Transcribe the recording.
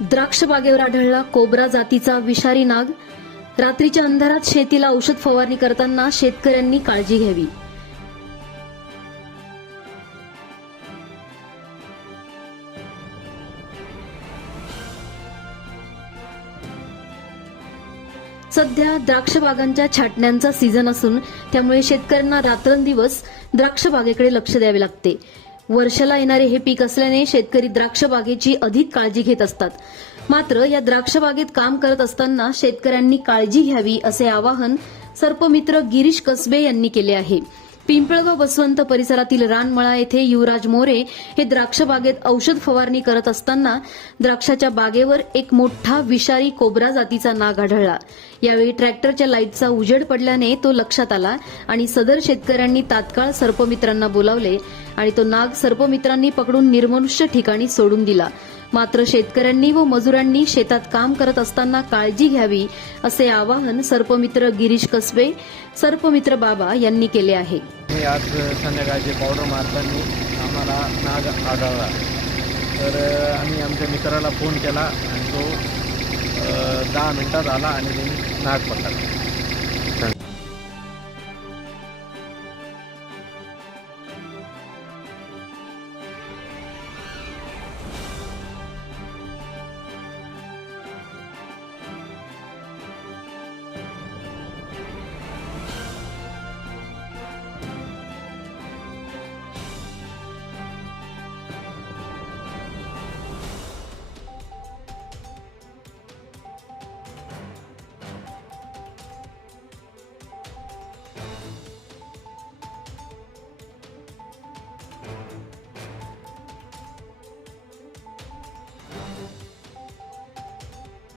द्राक्ष बागेवर आढळला कोबरा जातीचा विषारी नाग. रात्रीच्या अंधारात शेतीला औषध फवारणी करताना शेतकऱ्यांनी काळजी घ्यावी. सध्या द्राक्ष बागांच्या छाटण्यांचा सीझन असून त्यामुळे शेतकऱ्यांना रात्रंदिवस द्राक्ष बागेकडे लक्ष द्यावे लागते. वर्षाला येणारे हे पीक असल्याने शेतकरी द्राक्ष बागेची अधिक काळजी घेत असतात. मात्र या द्राक्ष बागेत काम करत असताना शेतकऱ्यांनी काळजी घ्यावी असे आवाहन सर्पमित्र गिरीश कसबे यांनी केले आहे. पिंपळगाव बसवंत परिसरातील रानमळा येथे युवराज मोरे हे द्राक्ष बागेत औषध फवारणी करत असताना द्राक्षाच्या बागेवर एक मोठा विषारी कोबरा जातीचा नाग आढळला. यावेळी ट्रॅक्टरच्या लाईटचा उजेड पडल्याने तो लक्षात आला आणि सदर शेतकऱ्यांनी तात्काळ सर्पमित्रांना बोलावले. आणि तो नाग सर्पमित्रांनी पकडून निर्मनुष्य ठिकाणी सोडून दिला. मात्र शेतकऱ्यांनी व मजुरांनी शेतात काम करत असताना काळजी घ्यावी असे आवाहन सर्पमित्र गिरीश कसबे सर्पमित्र बाबा यांनी केले आहे. आज संध्याकाळचे पावडर मारताना आम्हाला नाग आढळला. तर आम्ही आमच्या मित्राला फोन केला आणि तो दहा मिनटात आला आणि त्यांनी नाग पकडला.